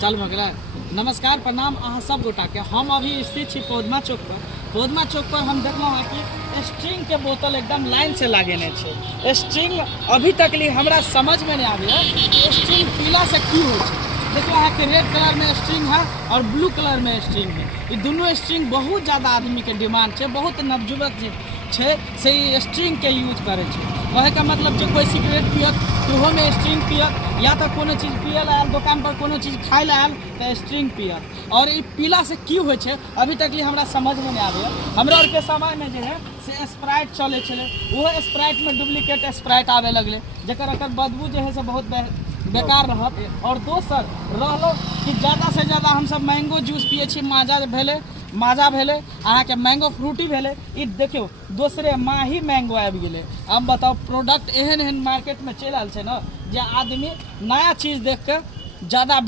चल भगला। नमस्कार प्रणाम अहाँ सब गोटा के। हम अभी स्थित छी पौधमा चौक पर। पौधमा चौक पर हम देखलहुँ है कि स्ट्रिंग के बोतल एकदम लाइन से लागेने छै। स्ट्रिंग अभी तक ली हमरा समझ में नहीं आवे कि स्ट्रिंग पीला से की हो छै। देखो अहाँ के रेड कलर में स्ट्रिंग है और ब्लू कलर में स्ट्रिंग है। ये दोनों स्ट्रिंग बहुत ज़्यादा आदमी के डिमांड है। बहुत नवजुवक है से स्ट्रिंग के यूज करे छै। कहे का मतलब जो कोई सिगरेट पियत तो में स्ट्रिंग पियत, या तो कोनो चीज पियल आयल दुकान पर कोनो चीज खाए ला आयल तो स्ट्रिंग पियत। और ये पीला से की हो छै अभी तक लिए हमरा समझ में नहीं आवे। हमरा और के समय में जो है से स्प्राइट चले छे, वो स्प्राइट में डुप्लीकेट स्प्राइट आवे लगले जकर बदबू जो है से बहुत बेकार रहत। और दोसर रहलो कि ज़्यादा से ज़्यादा हम सब मैंगो जूस पिए छी। माजा भेले अहाँ के मैंगो फ्रूटी भेले। ई देखियो दूसरे माह ही मैंगो आबि गेले। अब बताओ प्रोडक्ट एहन एहन मार्केट में चल आल छै ना जे आदमी नया चीज देख के ज़्यादा